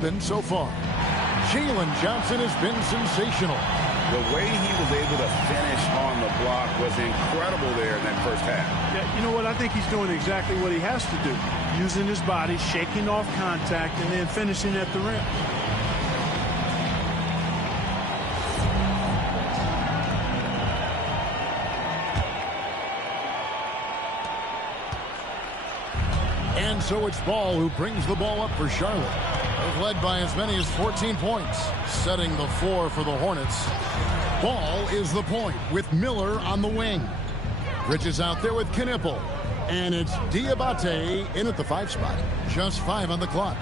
So far, Jalen Johnson has been sensational. The way he was able to finish on the block was incredible there in that first half. Yeah, you know what? I think he's doing exactly what he has to do. Using his body, shaking off contact, and then finishing at the rim. And so it's Ball who brings the ball up for Charlotte. They've led by as many as 14 points, setting the floor for the Hornets. Ball is the point with Miller on the wing. Bridges out there with Knipple. And it's Diabate in at the 5 spot. Just 5 on the clock.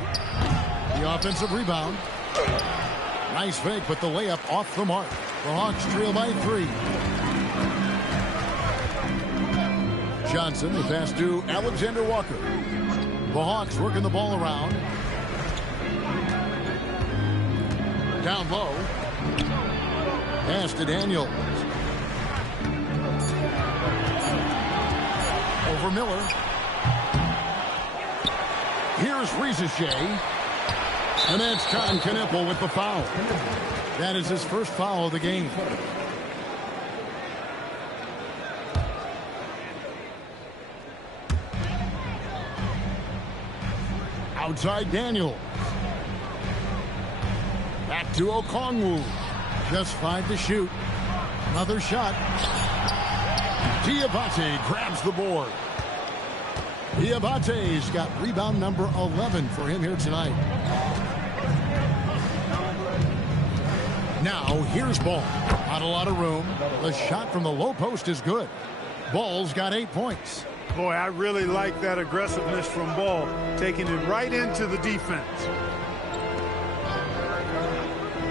The offensive rebound. Nice fake, but the layup off the mark. The Hawks trail by 3. Johnson, the pass to Alexander Walker. The Hawks working the ball around. Down low. Pass to Daniels. Over Miller. Here's Rizichet. And that's Cotton Knipple with the foul. That is his first foul of the game. Outside Daniels. Back to Okongwu. Just 5 to shoot. Another shot. Diabate grabs the board. Diabate's got rebound number 11 for him here tonight. Now here's Ball. Not a lot of room. The shot from the low post is good. Ball's got 8 points. Boy, I really like that aggressiveness from Ball, taking it right into the defense.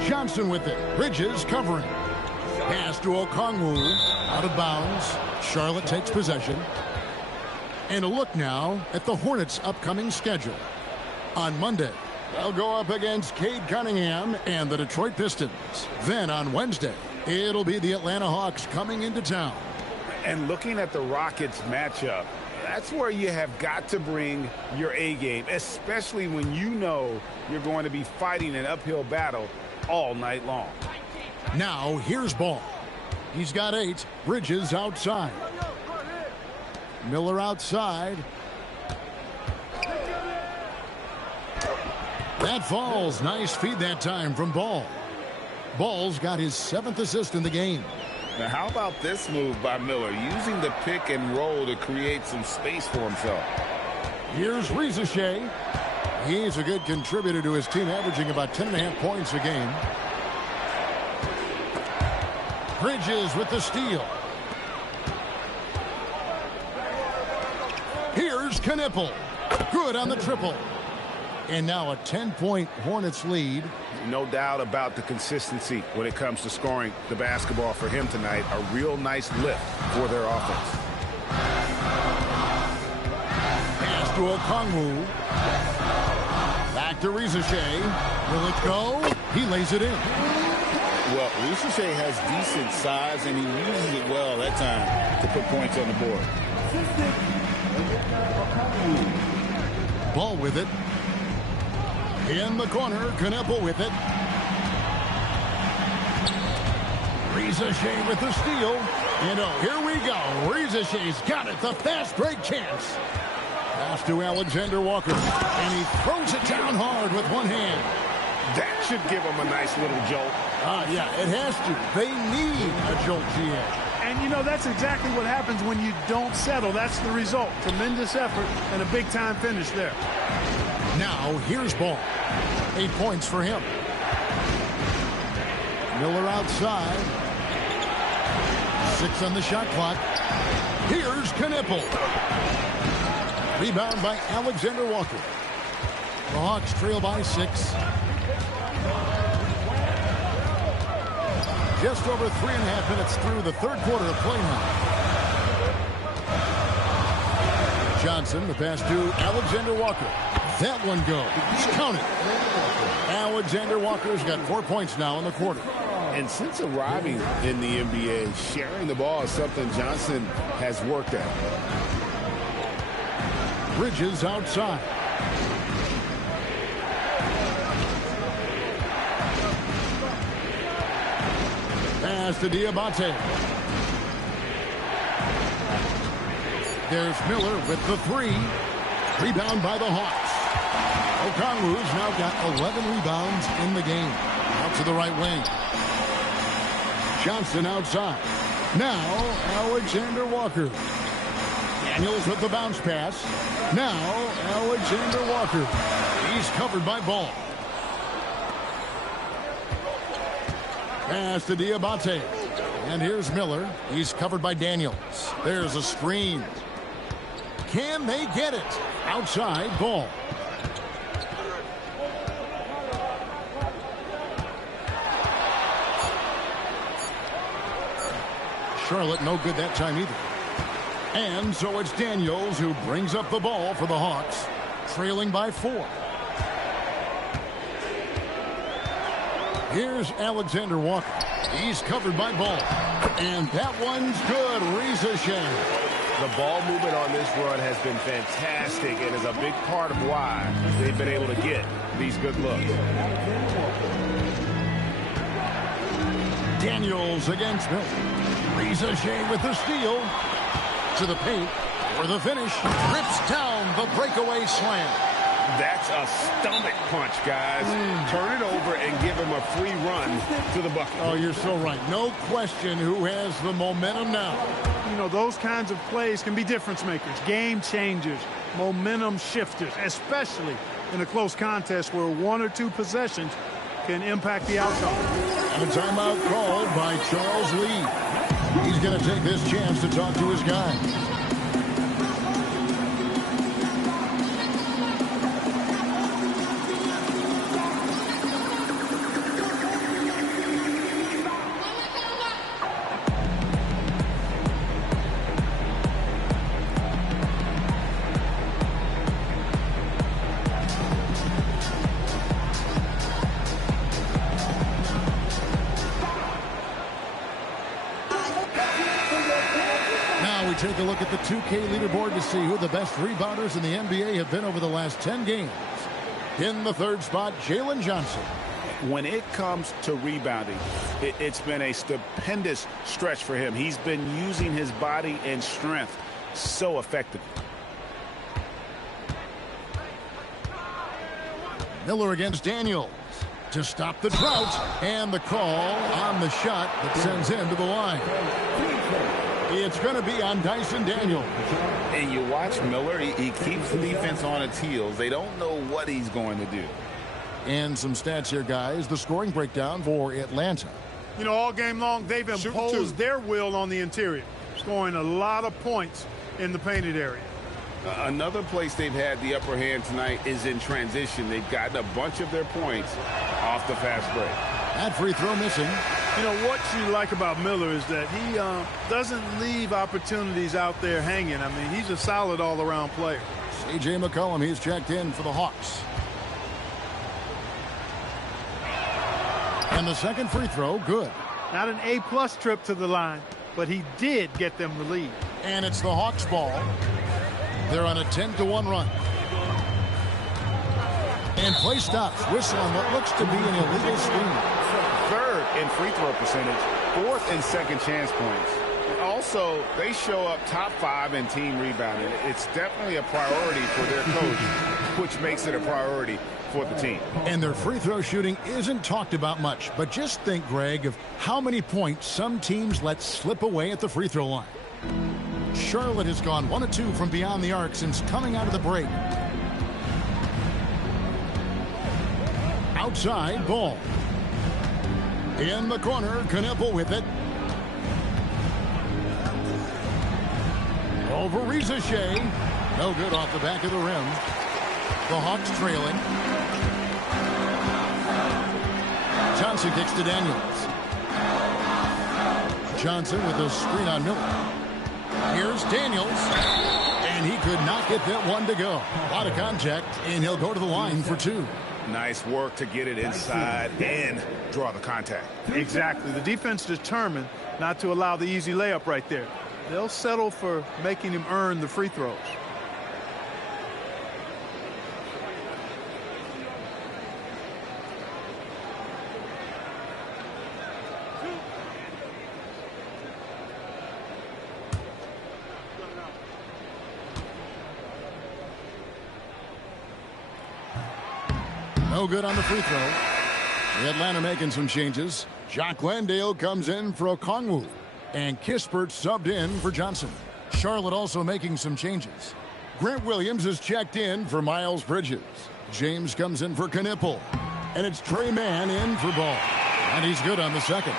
Johnson with it. Bridges covering. Pass to Okongwu. Out of bounds. Charlotte takes possession. And a look now at the Hornets' upcoming schedule. On Monday, they'll go up against Cade Cunningham and the Detroit Pistons. Then on Wednesday, it'll be the Atlanta Hawks coming into town. And looking at the Rockets matchup, that's where you have got to bring your A game, especially when you know you're going to be fighting an uphill battle all night long. Now here's Ball. He's got 8. Bridges outside. Miller outside. That falls. Nice feed that time from Ball. Ball's got his 7th assist in the game. Now how about this move by Miller, using the pick and roll to create some space for himself. Here's Rizichet. He's a good contributor to his team, averaging about 10.5 points a game. Bridges with the steal. Here's Knipple. Good on the triple. And now a 10-point Hornets lead. No doubt about the consistency when it comes to scoring the basketball for him tonight. A real nice lift for their offense. Pass to Okongwu. Back to Rizichet. Will it go? He lays it in. Well, Rizichet has decent size, and he uses it well that time to put points on the board. Ball with it. In the corner, Knipple with it. Rizichet with the steal. And oh, here we go. Rizichet's got it. The fast break chance. Pass to Alexander Walker. And he throws it down hard with one hand. That should give him a nice little jolt. Yeah, it has to. They need a jolt, GA. And, you know, that's exactly what happens when you don't settle. That's the result. Tremendous effort and a big-time finish there. Now, here's Ball. 8 points for him. Miller outside. 6 on the shot clock. Here's Knipple. Rebound by Alexander Walker. The Hawks trail by 6. Just over 3.5 minutes through the third quarter of play now. Johnson, the pass to Alexander Walker. That one goes. Count it. Alexander Walker's got 4 points now in the quarter. And since arriving in the NBA, sharing the ball is something Johnson has worked at. Bridges outside. Pass to Diabate. There's Miller with the three. Rebound by the Hawks. Okongwu's now got 11 rebounds in the game. Out to the right wing. Johnson outside. Now Alexander Walker. Daniels with the bounce pass. Now Alexander Walker. He's covered by Ball. Pass to Diabate. And here's Miller. He's covered by Daniels. There's a screen. Can they get it? Outside Ball. Charlotte no good that time either. And so it's Daniels who brings up the ball for the Hawks, trailing by 4. Here's Alexander Walker. He's covered by Ball. And that one's good. Ricochet. The ball movement on this run has been fantastic and is a big part of why they've been able to get these good looks. Daniels against Miller. Ricochet with the steal. To the paint for the finish. Rips down the breakaway slam. That's a stomach punch, guys. Turn it over and give him a free run to the bucket. Oh, you're so right. No question who has the momentum now. You know, those kinds of plays can be difference makers, game changers, momentum shifters, especially in a close contest where 1 or 2 possessions can impact the outcome. And a timeout called by Charles Lee. He's going to take this chance to talk to his guy. Take a look at the 2K leaderboard to see who the best rebounders in the NBA have been over the last 10 games. In the 3rd spot, Jalen Johnson. When it comes to rebounding, it's been a stupendous stretch for him. He's been using his body and strength so effectively. Miller against Daniels to stop the drought, and the call on the shot that sends him to the line. It's going to be on Dyson Daniels. And you watch Miller, he keeps the defense on its heels. They don't know what he's going to do. And some stats here, guys. The scoring breakdown for Atlanta. You know, all game long, they've imposed their will on the interior, scoring a lot of points in the painted area. Another place they've had the upper hand tonight is in transition. They've gotten a bunch of their points off the fast break. That free throw missing. You know, what you like about Miller is that he doesn't leave opportunities out there hanging. I mean, he's a solid all-around player. C.J. McCollum, he's checked in for the Hawks. And the second free throw, good. Not an A-plus trip to the line, but he did get them the lead. And it's the Hawks' ball. They're on a 10-1 run. And play stops. Whistle on what looks to be an illegal screen. 3rd in free throw percentage, 4th in second chance points. Also, they show up top 5 in team rebounding. It's definitely a priority for their coach, which makes it a priority for the team. And their free throw shooting isn't talked about much, but just think, Greg, of how many points some teams let slip away at the free throw line. Charlotte has gone 1 of 2 from beyond the arc since coming out of the break. Outside Ball. In the corner, Knueppel with it. Over Ricochet. No good off the back of the rim. The Hawks trailing. Johnson kicks to Daniels. Johnson with a screen on Miller. Here's Daniels. And he could not get that one to go. A lot of contact, and he'll go to the line for 2. Nice work to get it inside and draw the contact. Exactly. The defense determined not to allow the easy layup right there. They'll settle for making him earn the free throws. No good on the free throw. The Atlanta making some changes. Jock Landale comes in for Okongwu. And Kispert subbed in for Johnson. Charlotte also making some changes. Grant Williams is checked in for Miles Bridges. James comes in for Knipple. And it's Trey Mann in for Ball. And he's good on the second.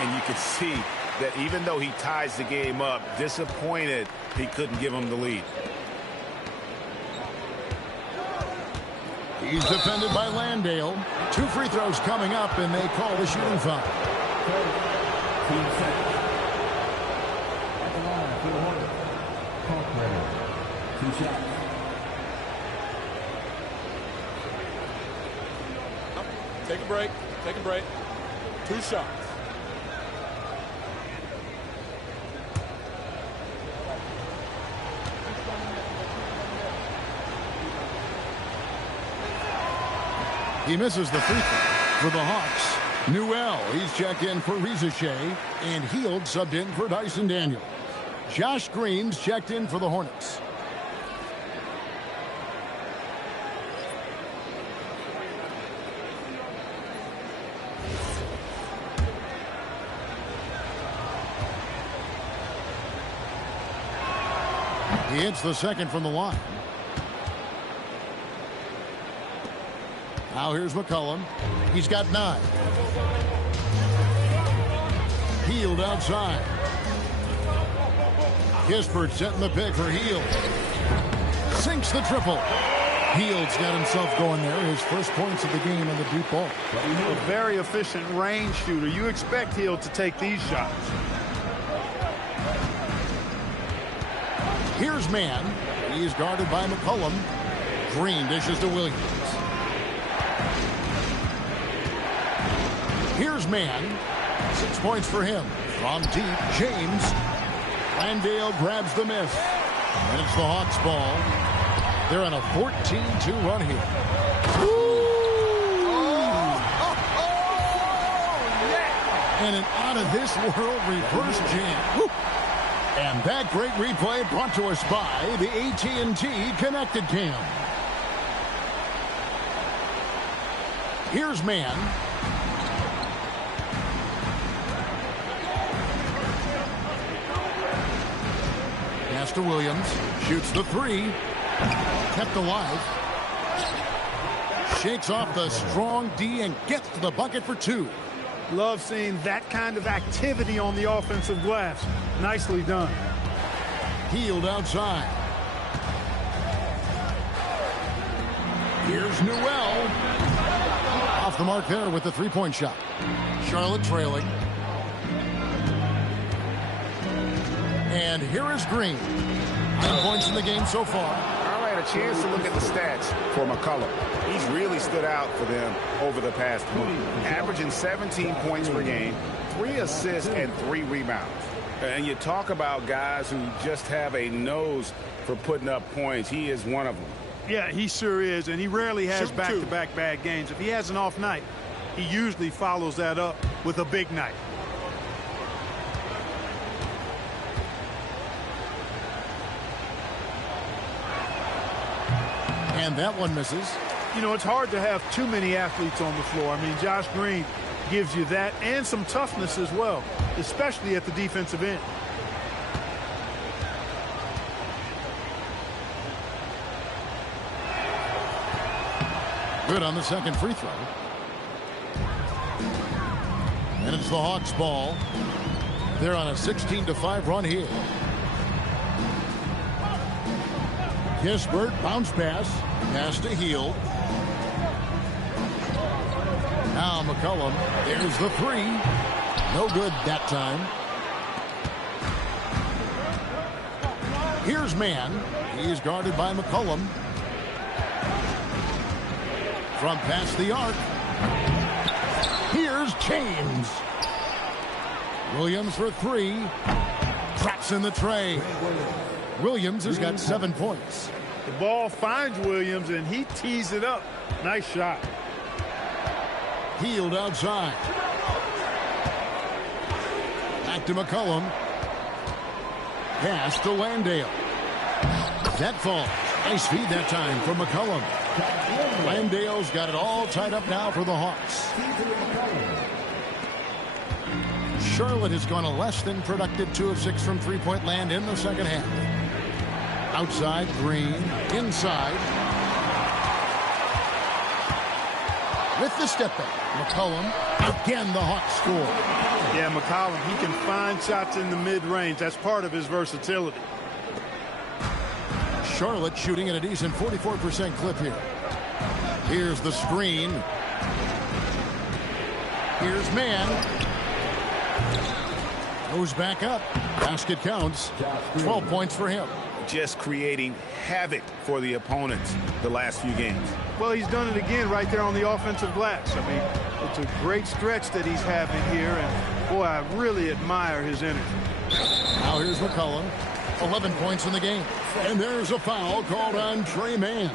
And you can see that even though he ties the game up, disappointed he couldn't give him the lead. He's defended by Landale. 2 free throws coming up, and they call the shooting foul. Take a break. Take a break. 2 shots. He misses the free throw for the Hawks. Newell, he's checked in for Rizachet, and Hield subbed in for Dyson Daniels. Josh Green's checked in for the Hornets. He hits the second from the line. Now here's McCollum. He's got 9. Hield outside. Kispert setting the pick for Hield. Sinks the triple. Hield's got himself going there. His first points of the game on the deep ball. A very efficient range shooter. You expect Hield to take these shots. Here's Mann. He's guarded by McCollum. Green dishes to Williams. Here's Mann. 6 points for him. From deep, James. Landale grabs the miss. And it's the Hawks' ball. They're on a 14-2 run here. And an out-of-this-world reverse jam. Woo. And that great replay brought to us by the AT&T Connected Cam. Here's Mann. Pass to Williams. Shoots the 3. Kept alive. Shakes off the strong D and gets to the bucket for 2. Love seeing that kind of activity on the offensive glass. Nicely done. Hield outside. Here's Newell. Off the mark there with the 3-point shot. Charlotte trailing. And here is Green. 9 points in the game so far. All right, a chance to look at the stats for McCollum. He's really stood out for them over the past week. Averaging 17 points per game, 3 assists, and 3 rebounds. And you talk about guys who just have a nose for putting up points. He is one of them. Yeah, he sure is, and he rarely has back-to-back bad games. If he has an off night, he usually follows that up with a big night. And that one misses. You know, it's hard to have too many athletes on the floor. I mean, Josh Green gives you that and some toughness as well, especially at the defensive end. Good on the second free throw. And it's the Hawks' ball. They're on a 16-5 run here. Kispert, bounce pass. Pass to Hield. Now McCollum. There's the 3. No good that time. Here's Mann. He's guarded by McCollum. From past the arc. Here's James. Williams for 3. Traps in the tray. Williams has got 7 points. The ball finds Williams, and he tees it up. Nice shot. Hield outside. Back to McCollum. Pass to Landale. That falls. Nice feed that time from McCollum. Landale's got it all tied up now for the Hawks. Charlotte has gone a less than productive 2 of 6 from three-point land in the second half. Outside, Green. Inside. With the step back, McCollum. Again, the Hawks score. Yeah, McCollum, he can find shots in the mid-range. That's part of his versatility. Charlotte shooting at a decent 44% clip here. Here's the screen. Here's man. Goes back up. Basket counts. 12 points for him. Just creating havoc for the opponents the last few games. Well, he's done it again right there on the offensive glass. I mean, it's a great stretch that he's having here, and boy, I really admire his energy. Now here's McCollum. 11 points in the game. And there's a foul called on Trey Mann.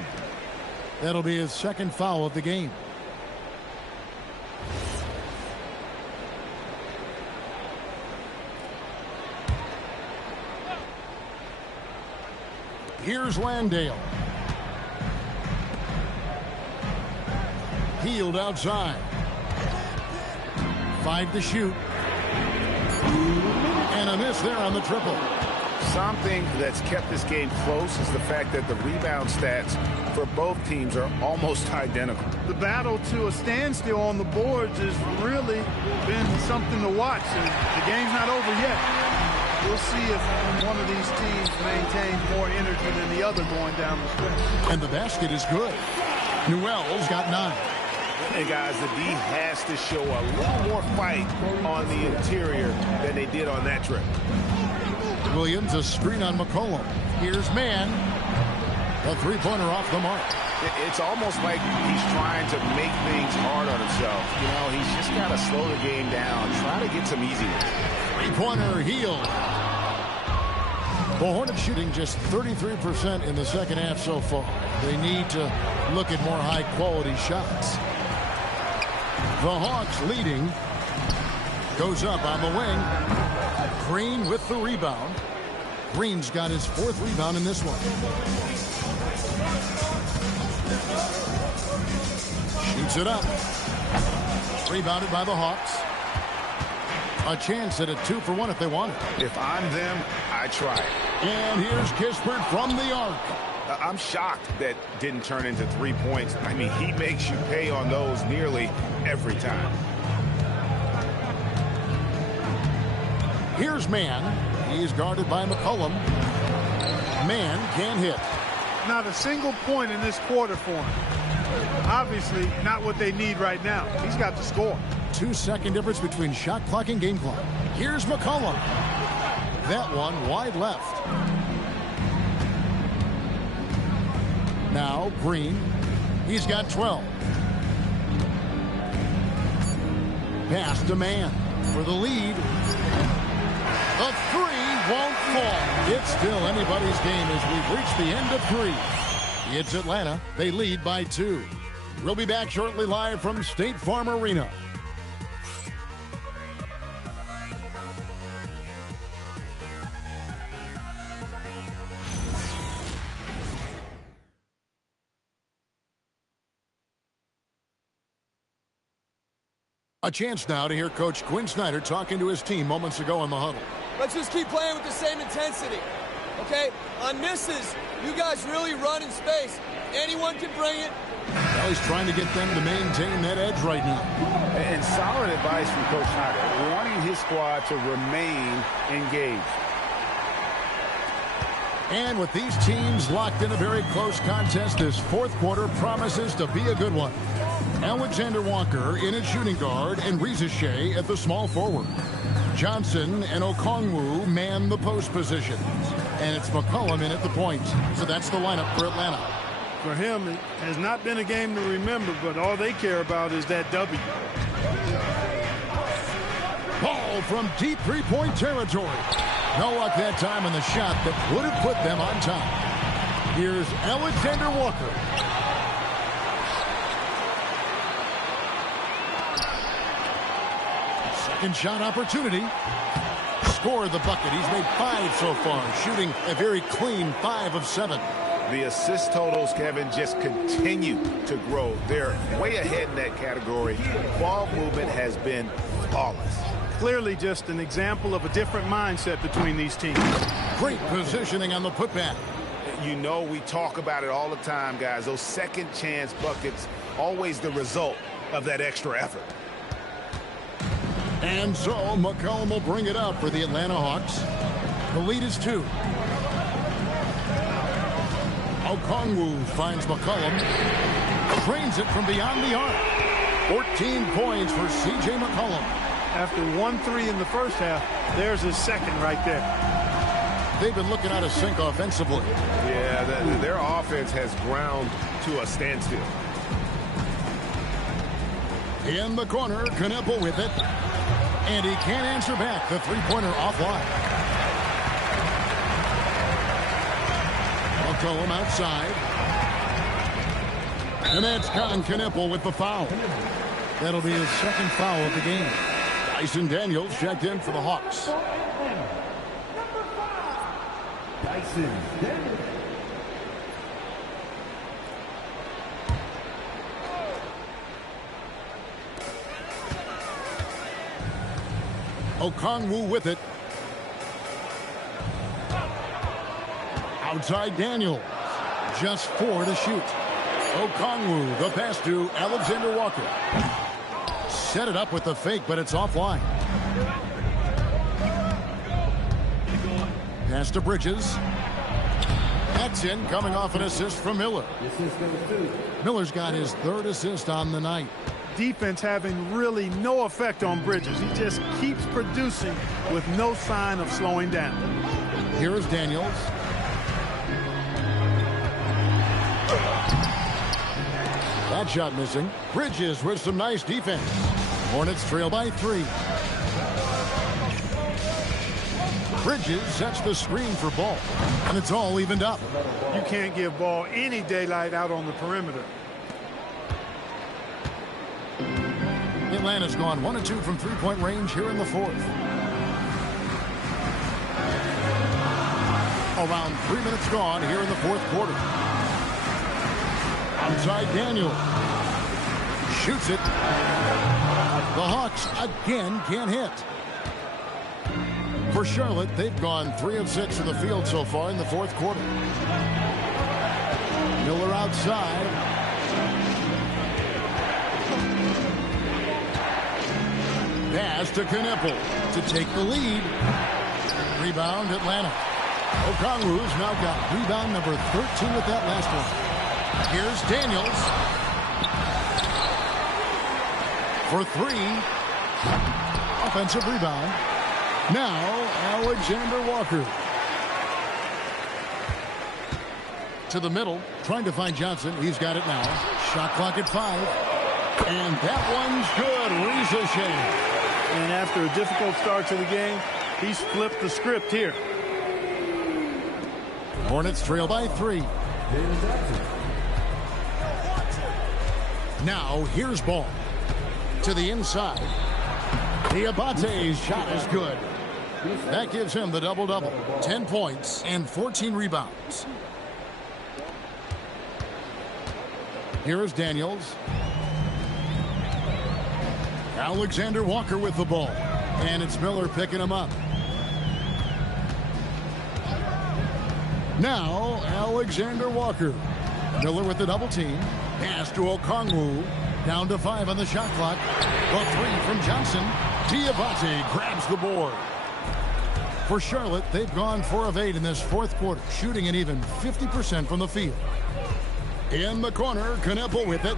That'll be his second foul of the game. Here's Landale. Healed outside. 5 to shoot. And a miss there on the triple. Something that's kept this game close is the fact that the rebound stats for both teams are almost identical. The battle to a standstill on the boards has really been something to watch, and the game's not over yet. We'll see if one of these teams maintains more energy than the other going down the stretch. And the basket is good. Newell's got 9. And guys, the D has to show a little more fight on the interior than they did on that trip. Williams, a screen on McCollum. Here's man. A three-pointer off the mark. It's almost like he's trying to make things hard on himself. You know, he's just got to slow the game down, try to get some easy ones. Three-pointer healed. The Hornets shooting just 33% in the second half so far. They need to look at more high-quality shots. The Hawks leading. Goes up on the wing. Green with the rebound. Green's got his 4th rebound in this one. Shoots it up. Rebounded by the Hawks. A chance at a 2-for-1 if they want it. If I'm them, I try it. And here's Kispert from the arc. I'm shocked that didn't turn into 3 points. I mean, he makes you pay on those nearly every time. Here's Mann. He's guarded by McCollum. Mann can't hit. Not a single point in this quarter for him. Obviously, not what they need right now. He's got to score. 2-second difference between shot clock and game clock. Here's McCollum. That one wide left. Now Green. He's got 12. Pass to Mann for the lead. The 3 won't fall. It's still anybody's game as we've reached the end of 3. It's Atlanta. They lead by 2. We'll be back shortly live from State Farm Arena. A chance now to hear Coach Quinn Snyder talking to his team moments ago in the huddle. Let's just keep playing with the same intensity, okay? On misses, you guys really run in space. Anyone can bring it. Well, he's trying to get them to maintain that edge right now. And solid advice from Coach Snyder, wanting his squad to remain engaged. And with these teams locked in a very close contest, this 4th quarter promises to be a good one. Alexander Walker in at shooting guard and Rizache at the small forward. Johnson and Okongwu man the post positions. And it's McCollum in at the point. So that's the lineup for Atlanta. For him, it has not been a game to remember, but all they care about is that W. Ball from deep three-point territory. No luck that time on the shot that would have put them on top. Here's Alexander Walker. Second shot opportunity. Scored the bucket. He's made 5 so far, shooting a very clean 5 of 7. The assist totals, Kevin, just continue to grow. They're way ahead in that category. Ball movement has been flawless. Clearly just an example of a different mindset between these teams. Great positioning on the putback. You know, we talk about it all the time, guys. Those second chance buckets, always the result of that extra effort. And so McCollum will bring it up for the Atlanta Hawks. The lead is 2. Okongwu finds McCollum. Drains it from beyond the arc. 14 points for C.J. McCollum. After 1-3 in the first half, there's his second right there. They've been looking out of sync offensively. Yeah, their offense has ground to a standstill. In the corner, Kneppel with it. And he can't answer back. The three-pointer offline. McCollum outside. And that's Con Kneppel with the foul. That'll be his second foul of the game. Dyson Daniels checked in for the Hawks. Dyson Daniels. Okongwu with it. Outside Daniels. Just 4 to shoot. Okongwu, the pass to Alexander Walker. Set it up with the fake, but it's offline. Pass to Bridges. That's in, coming off an assist from Miller. Miller's got his 3rd assist on the night. Defense having really no effect on Bridges. He just keeps producing with no sign of slowing down. Here's Daniels. That shot missing. Bridges with some nice defense. Hornets trail by 3. Bridges sets the screen for Ball, and it's all evened up. You can't give Ball any daylight out on the perimeter. Atlanta's gone 1 of 2 from three-point range here in the 4th. Around 3 minutes gone here in the 4th quarter. Outside Daniel. Shoots it. The Hawks again can't hit. For Charlotte, they've gone 3 of 6 from the field so far in the 4th quarter. Miller outside. Pass to Kneppel to take the lead. Rebound Atlanta. Okongwu's now got rebound number 13 with that last one. Here's Daniels. For 3. Offensive rebound. Now Alexander Walker. To the middle, trying to find Johnson. He's got it now. Shot clock at 5. And that one's good. Ricochet. And after a difficult start to the game, he's flipped the script here. Hornets trail by 3. Now here's Ball. To the inside. Diabate's shot is good. That gives him the double-double. 10 points and 14 rebounds. Here is Daniels. Alexander Walker with the ball. And it's Miller picking him up. Now, Alexander Walker. Miller with the double team. Pass to Okongwu. Down to 5 on the shot clock. The 3 from Johnson. Diabate grabs the board. For Charlotte, they've gone 4 of 8 in this 4th quarter, shooting an even 50% from the field. In the corner, Kneppel with it.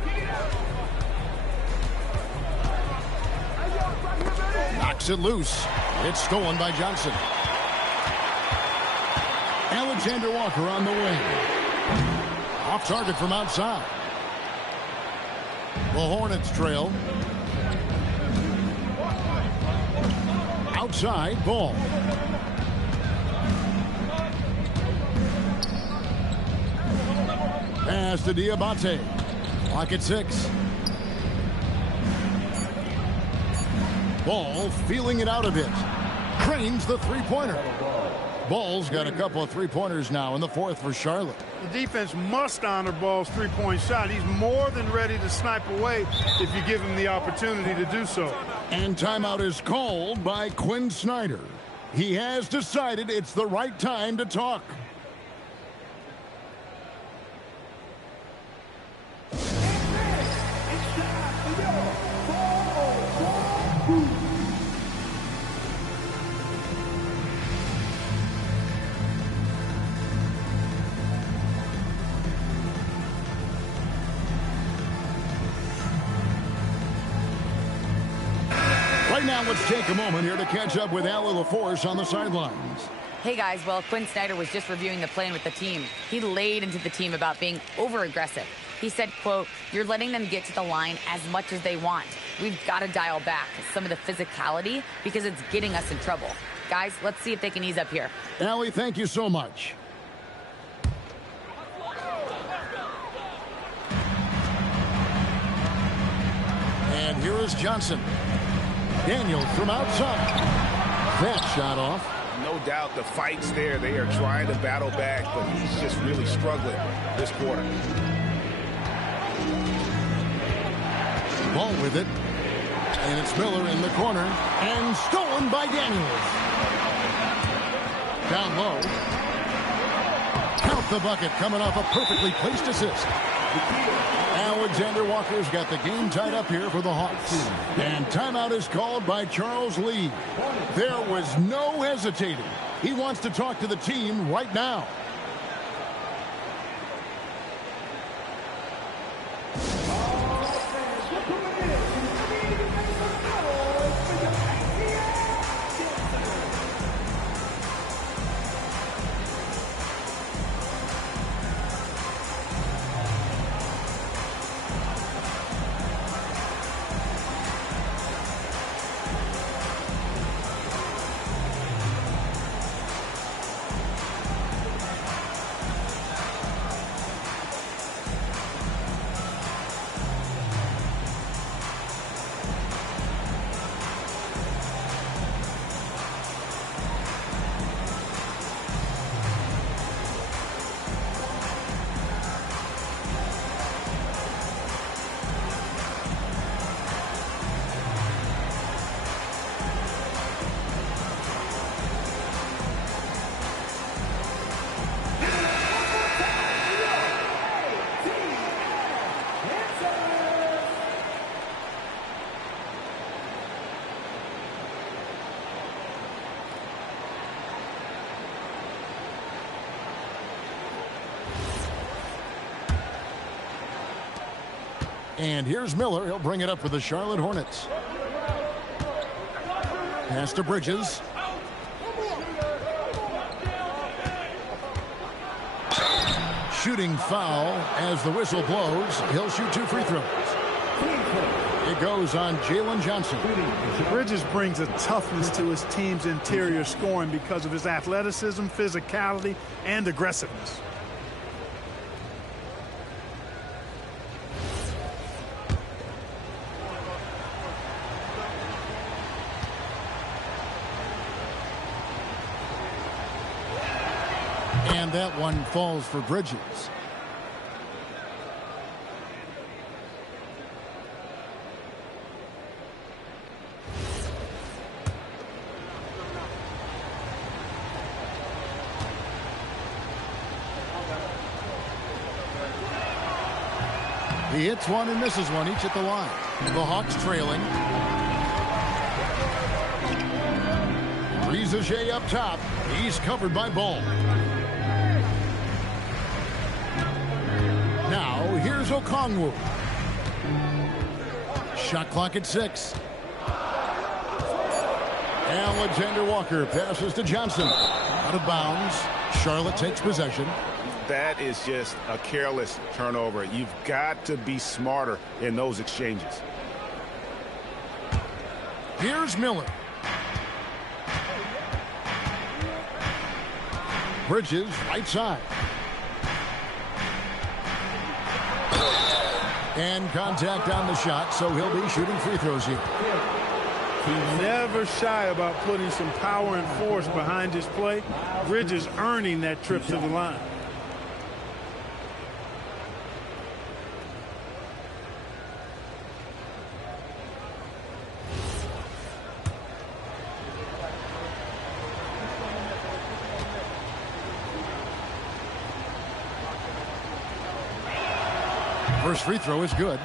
Knocks it loose. It's stolen by Johnson. Alexander Walker on the wing. Off target from outside. The Hornets trail. Outside, Ball. Pass to Diabate. Clock at 6. Ball feeling it out a bit. Drains the three-pointer. Ball's got a couple of three-pointers now in the fourth for Charlotte. The defense must honor Ball's three-point shot. He's more than ready to snipe away if you give him the opportunity to do so. And timeout is called by Quinn Snyder. He has decided it's the right time to talk. Right now, let's take a moment here to catch up with Allie LaForce on the sidelines. Hey guys, well, Quinn Snyder was just reviewing the plan with the team. He laid into the team about being over-aggressive. He said, quote, "You're letting them get to the line as much as they want. We've got to dial back some of the physicality because it's getting us in trouble. Guys, let's see if they can ease up here." Allie, thank you so much. And here is Johnson. Daniels from outside. That shot off. No doubt the fight's there. They are trying to battle back, but he's just really struggling this quarter. Ball with it. And it's Miller in the corner. And stolen by Daniels. Down low. Count the bucket coming off a perfectly placed assist. Alexander Walker's got the game tied up here for the Hawks. And timeout is called by Charles Lee. There was no hesitating. He wants to talk to the team right now. And here's Miller. He'll bring it up for the Charlotte Hornets. Pass to Bridges. Shooting foul as the whistle blows. He'll shoot 2 free throws. It goes on Jalen Johnson. Bridges brings a toughness to his team's interior scoring because of his athleticism, physicality, and aggressiveness. And that one falls for Bridges. He hits one and misses one, each at the line. The Hawks trailing. Rizage up top. He's covered by Ball. Now, here's Okongwu. Shot clock at 6. Alexander Walker passes to Johnson. Out of bounds. Charlotte takes possession. That is just a careless turnover. You've got to be smarter in those exchanges. Here's Miller. Bridges, right side. And contact on the shot, so he'll be shooting free throws here. Never shy about putting some power and force behind his play. Bridges earning that trip to the line. First free throw is good.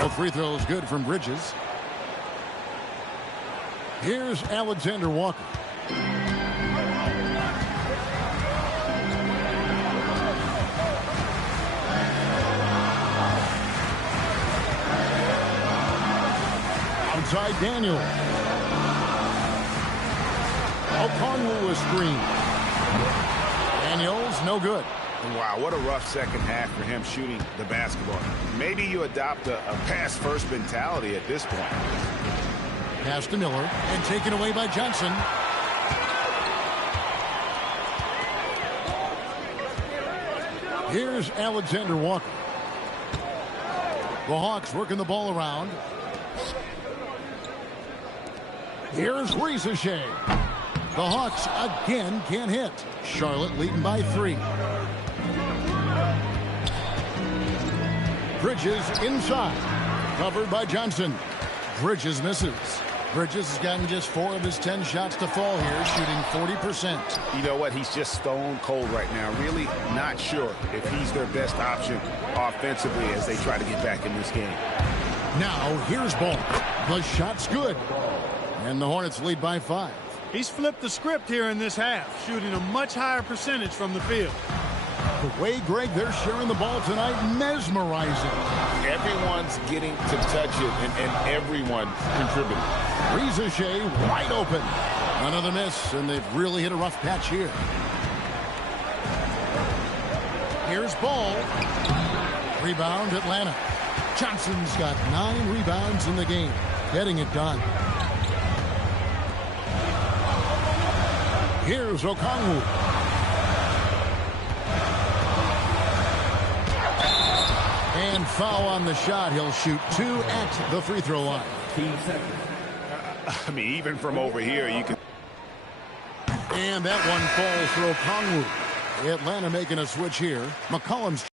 Both free throws good from Bridges. Here's Alexander Walker. Outside Daniel. Okongwu a screen. Daniels no good. Wow, what a rough second half for him shooting the basketball. Maybe you adopt a pass-first mentality at this point. Pass to Miller and taken away by Johnson. Here's Alexander Walker. The Hawks working the ball around. Here's Ricochet. The Hawks again can't hit. Charlotte leading by 3. Bridges inside. Covered by Johnson. Bridges misses. Bridges has gotten just 4 of his 10 shots to fall here, shooting 40%. You know what? He's just stone cold right now. Really not sure if he's their best option offensively as they try to get back in this game. Now, here's Ball. The shot's good. And the Hornets lead by 5. He's flipped the script here in this half, shooting a much higher percentage from the field. The way, Greg, they're sharing the ball tonight, mesmerizing. Everyone's getting to touch it, and everyone contributing. Ricochet wide open. Another miss, and they've really hit a rough patch here. Here's Ball. Rebound, Atlanta. Johnson's got 9 rebounds in the game, getting it done. Here's Okongwu. And foul on the shot. He'll shoot 2 at the free throw line. I mean, even from over here, you can. And that one falls for Okongwu. Atlanta making a switch here. McCollum's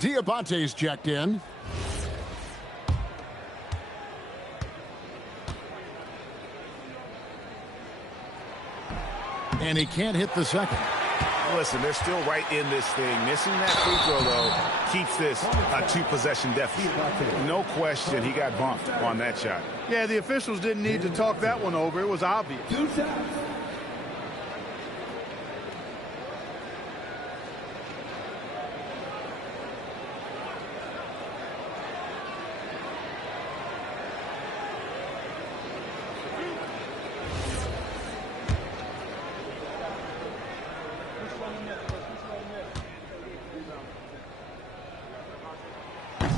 Diabate's checked in. And he can't hit the second. Listen, they're still right in this thing. Missing that free throw, though, keeps this a 2-possession deficit. No question he got bumped on that shot. Yeah, the officials didn't need to talk that one over. It was obvious.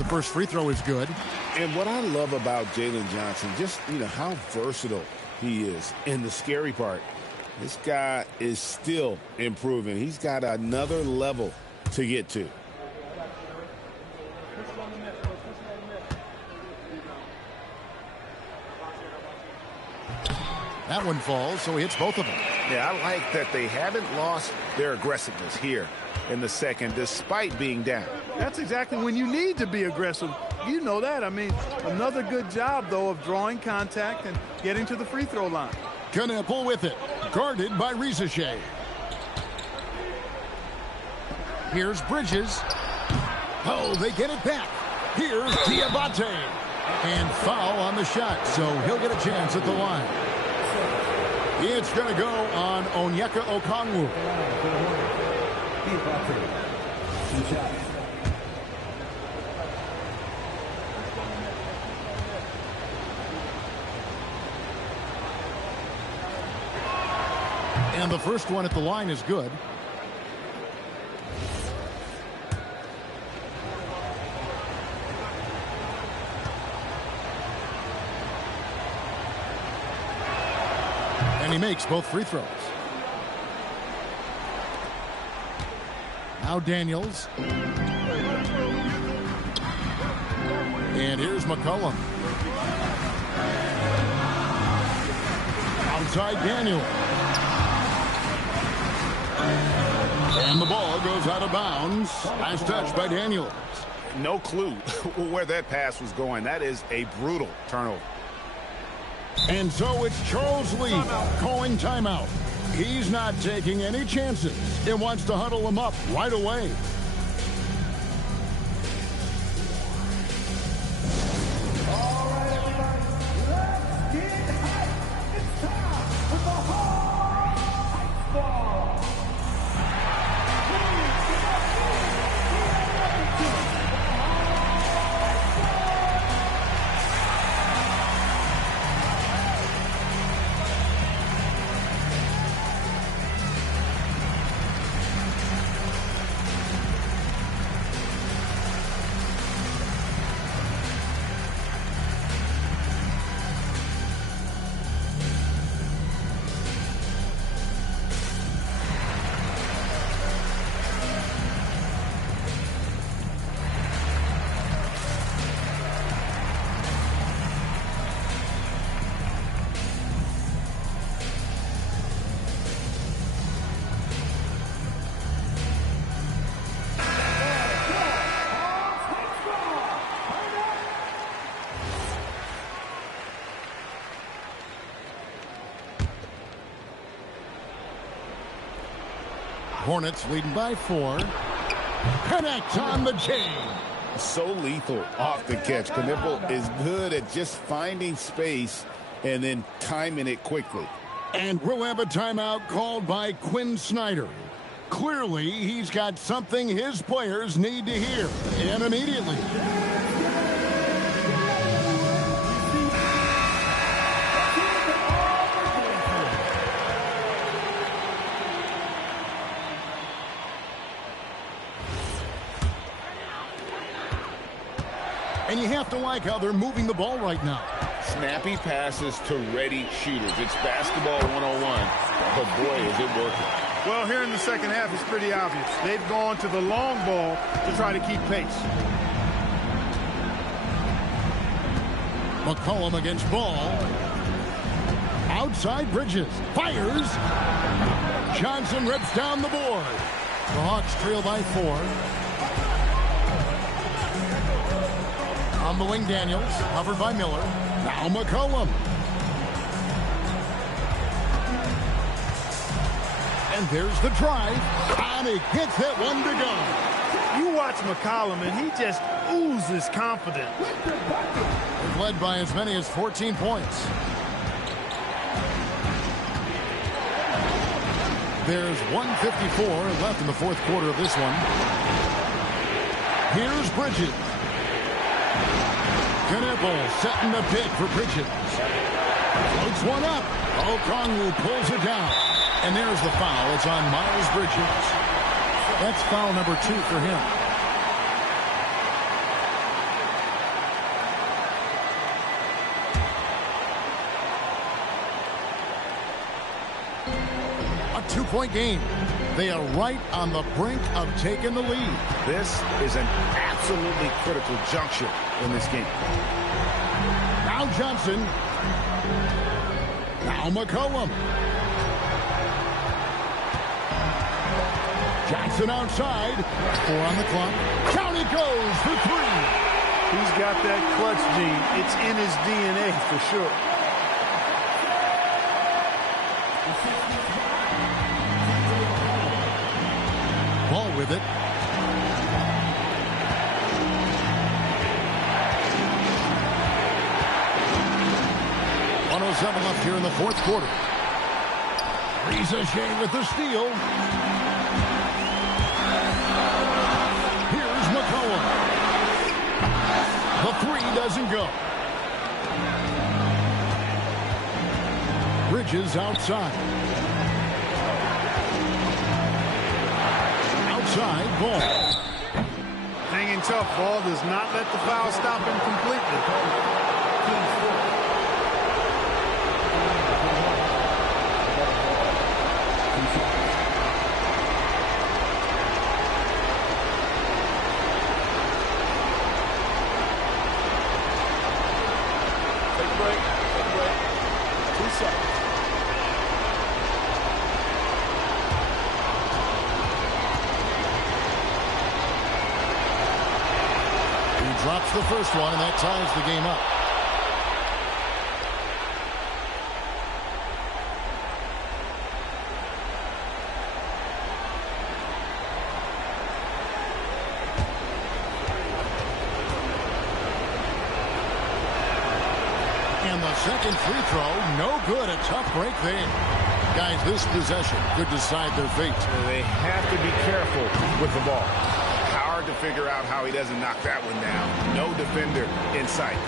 First free throw is good. And what I love about Jalen Johnson, just, how versatile he is. And the scary part, this guy is still improving. He's got another level to get to. That one falls, so he hits both of them. Yeah, I like that they haven't lost their aggressiveness here in the second, despite being down. That's exactly when you need to be aggressive. You know that. I mean, another good job, though, of drawing contact and getting to the free throw line. Knueppel with it. Guarded by Risache. Here's Bridges. Oh, they get it back. Here's Diabate. And foul on the shot, so he'll get a chance at the line. It's going to go on Onyeka Okongwu. And the first one at the line is good. And he makes both free throws. Now Daniels. And here's McCollum. Outside Daniel. And the ball goes out of bounds. Last touch by Daniels. No clue where that pass was going. That is a brutal turnover. And so it's Charles Lee calling timeout. He's not taking any chances. He wants to huddle him up right away. All right, everybody, let's get hyped. It's time for the Hornets ball. Hornets leading by 4. Connect on the chain. So lethal off the catch. Knueppel is good at just finding space and then timing it quickly. And we'll have a timeout called by Quinn Snyder. Clearly, he's got something his players need to hear, and immediately. And you have to like how they're moving the ball right now. Snappy passes to ready shooters. It's basketball 101. But boy, is it working. Well, here in the second half, it's pretty obvious. They've gone to the long ball to try to keep pace. McCollum against Ball. Outside Bridges. Fires. Johnson rips down the board. The Hawks trail by 4. On the wing, Daniels, covered by Miller. Now McCollum. And there's the drive, and he gets that one to go. You watch McCollum, and he just oozes confidence. They've led by as many as 14 points. There's 1:54 left in the fourth quarter of this one. Here's Bridges. Knipple setting the pick for Bridges. Floats one up. Okongwu pulls it down. And there's the foul. It's on Miles Bridges. That's foul number 2 for him. A 2-point game. They are right on the brink of taking the lead. This is an absolutely critical juncture in this game. Now Johnson. Now McCollum. Johnson outside. 4 on the clock. Down he goes for 3. He's got that clutch gene. It's in his DNA for sure. Ball with it. .107 left here in the fourth quarter. Rizachet with the steal. Here's McCollum. The 3 doesn't go. Bridges outside. Outside, Ball. Hanging tough. Ball does not let the foul stop him completely. Take a break. Take a break. 2 seconds. He drops the first one, and that ties the game up. And the second free throw, no good. A tough break there. Guys, this possession could decide their fate. They have to be careful with the ball. Hard to figure out how he doesn't knock that one down. No defender in sight.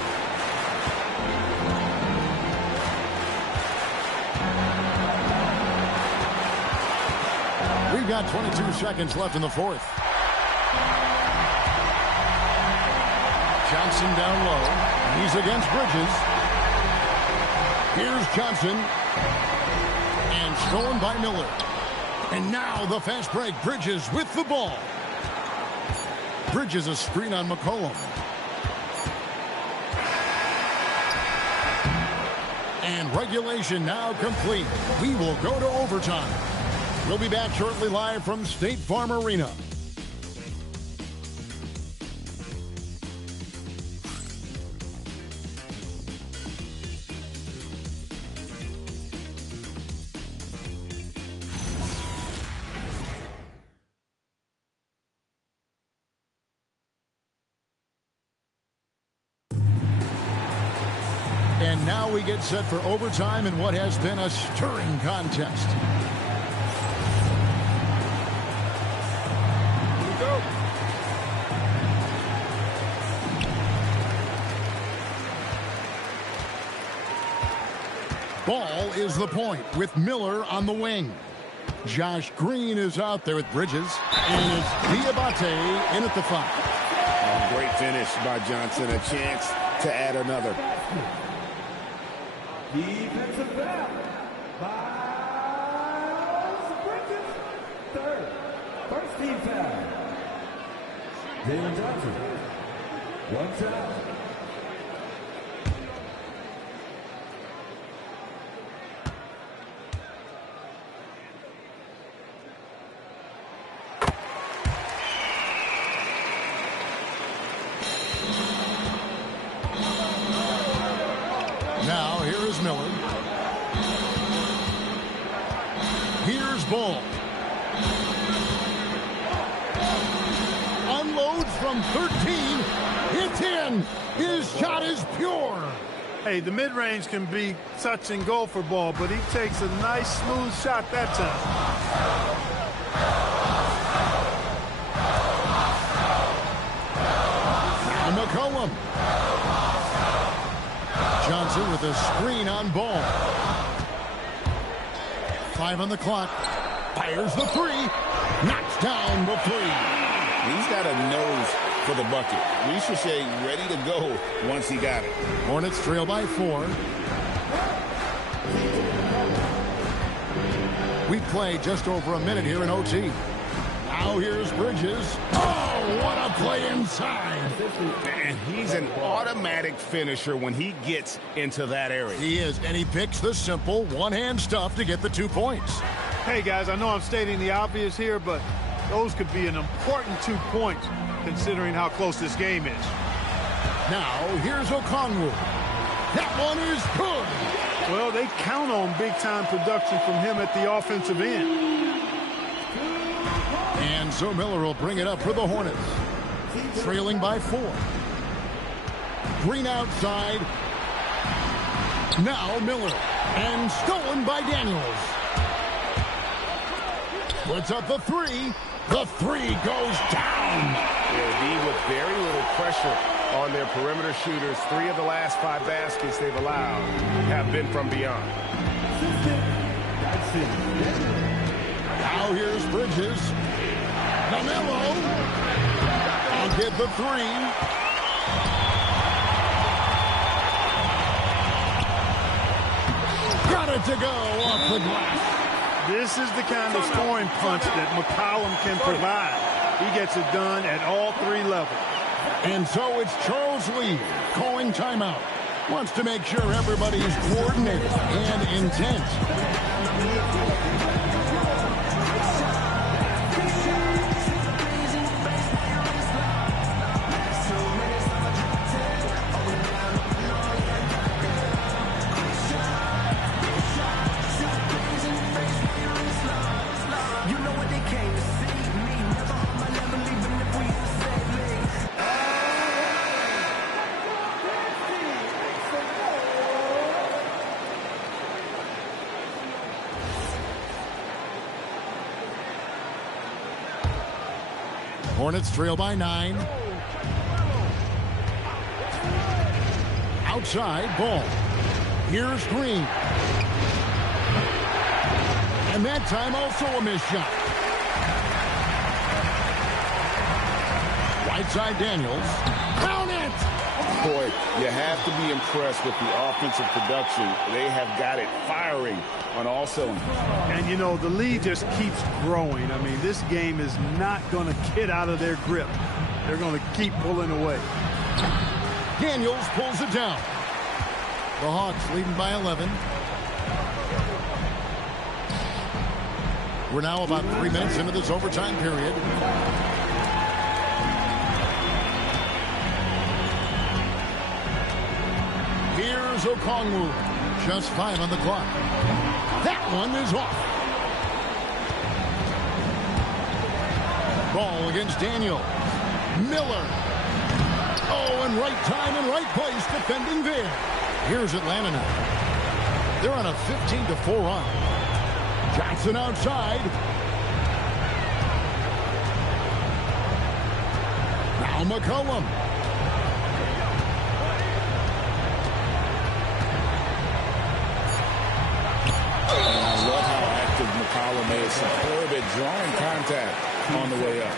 We've got 22 seconds left in the fourth. Johnson down low. He's against Bridges. Here's Johnson. And stolen by Miller. And now the fast break. Bridges with the ball. Bridges a screen on McCollum. And regulation now complete. We will go to overtime. We'll be back shortly live from State Farm Arena. And now we get set for overtime in what has been a stirring contest. Here we go. Ball is the point with Miller on the wing. Josh Green is out there with Bridges. And it's Diabate in at the 5. Great finish by Johnson. A chance to add another. Defensive foul. Miles Bridges. Third. First team foul. Jalen Johnson. 1 foul. ball. Unloads from 13. It's in. His shot is pure. Hey, the mid-range can be touch and go for ball, but he takes a nice smooth shot that time. Now McCollum. Johnson with a screen on ball. 5 on the clock. Fires the three. Knocks down the three. He's got a nose for the bucket. We should say ready to go once he got it. Hornets trail by 4. We play just over a minute here in OT. Now here's Bridges. Oh, what a play inside. And he's an automatic finisher when he gets into that area. He is, and he picks the simple one-hand stuff to get the 2 points. Hey, guys, I know I'm stating the obvious here, but those could be an important 2 points considering how close this game is. Now, here's Okongwu. That one is good. Well, they count on big-time production from him at the offensive end. And so Miller will bring it up for the Hornets. Trailing by 4. Green outside. Now Miller. And stolen by Daniels. Puts up the 3. The 3 goes down. They'll be with very little pressure on their perimeter shooters. 3 of the last 5 baskets they've allowed have been from beyond. Now here's Bridges. Lamelo. I'll get the 3. Got it to go off the glass. This is the kind of scoring punch that McCollum can provide. He gets it done at all 3 levels. And so it's Charles Lee calling timeout. Wants to make sure everybody's coordinated and intent. Hornets trail by 9. Outside ball. Here's Green. And that time also a missed shot. Right side Daniels. Count it! Boy, you have to be impressed with the offensive production. They have got it firing on all cylinders. And, you know, the lead just keeps growing. I mean, this game is not going to get out of their grip. They're going to keep pulling away. Daniels pulls it down. The Hawks leading by 11. We're now about 3 minutes into this overtime period. Here's Okongwu. Just 5 on the clock. That one is off. Ball against Daniel. Miller. Oh, and right time and right place defending there. Here's Atlanta now. They're on a 15-4 run. Johnson outside. Now McCollum. I love how active McCollum is. Superb at drawing contact on the way up.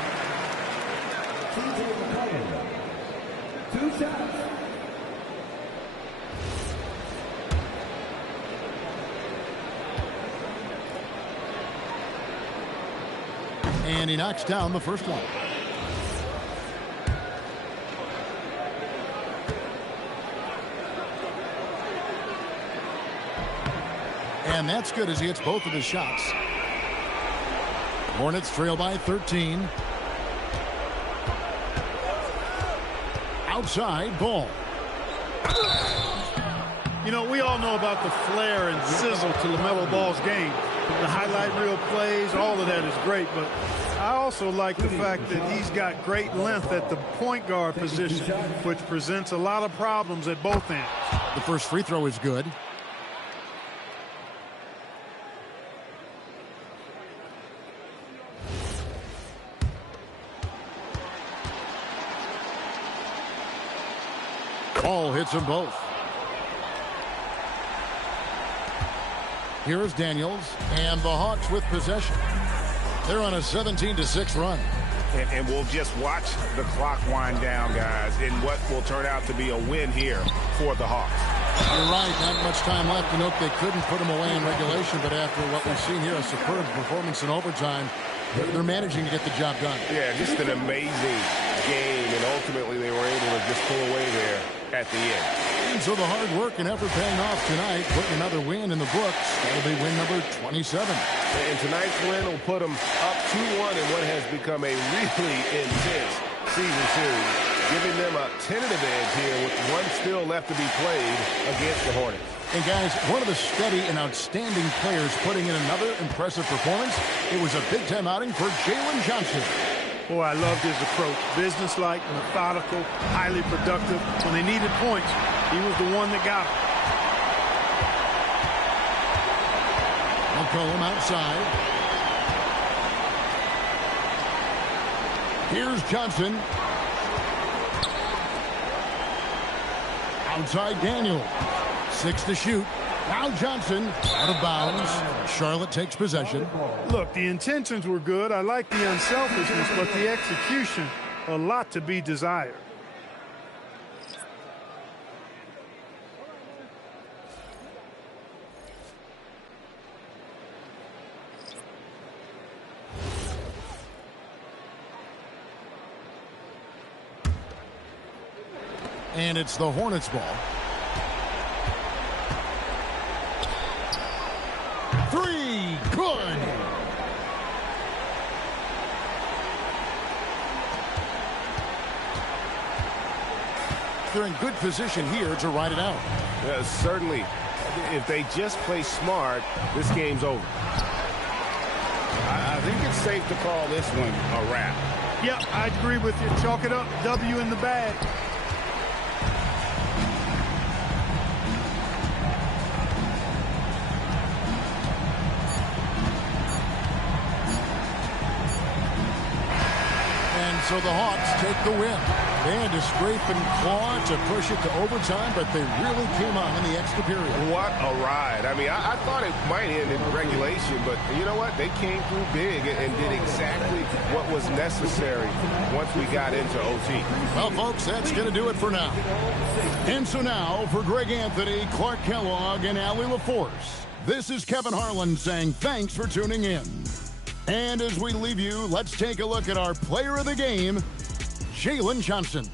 2 shots. And he knocks down the first one. And that's good as he hits both of his shots. Hornets trail by 13. Outside ball. You know, we all know about the flair and sizzle to LaMelo Ball's game. The highlight reel plays, all of that is great, but I also like the fact that he's got great length at the point guard position, which presents a lot of problems at both ends. The first free throw is good. Ball hits them both. Here's Daniels, and the Hawks with possession. They're on a 17-6 run. And we'll just watch the clock wind down, guys, in what will turn out to be a win here for the Hawks. You're right, not much time left. You know, they couldn't put them away in regulation, but after what we've seen here, a superb performance in overtime, they're managing to get the job done. Yeah, just an amazing game, and ultimately they were able to just pull away there at the end. And so the hard work and effort paying off tonight, putting another win in the books. That'll be win number 27. And tonight's win will put them up 2-1 in what has become a really intense season series, giving them a tentative edge here with one still left to be played against the Hornets. And guys, one of the steady and outstanding players putting in another impressive performance. It was a big-time outing for Jalen Johnson. Boy, I loved his approach. Businesslike, methodical, highly productive. When they needed points, he was the one that got them. McCollum outside. Here's Johnson. Outside Daniel. 6 to shoot. Now Johnson out of bounds. Charlotte takes possession. Look, the intentions were good. I like the unselfishness, but the execution, a lot to be desired. And it's the Hornets ball. Three, good. They're in good position here to ride it out. Certainly, if they just play smart, this game's over. I think it's safe to call this one a wrap. Yeah, I agree with you. Chalk it up. W in the bag. So the Hawks take the win. They had to scrape and claw to push it to overtime, but they really came on in the extra period. What a ride. I mean, I thought it might end in regulation, but you know what? They came through big and did exactly what was necessary once we got into OT. Well, folks, that's going to do it for now. And so now, for Greg Anthony, Clark Kellogg, and Allie LaForce, this is Kevin Harlan saying thanks for tuning in. And as we leave you, let's take a look at our player of the game, Jalen Johnson.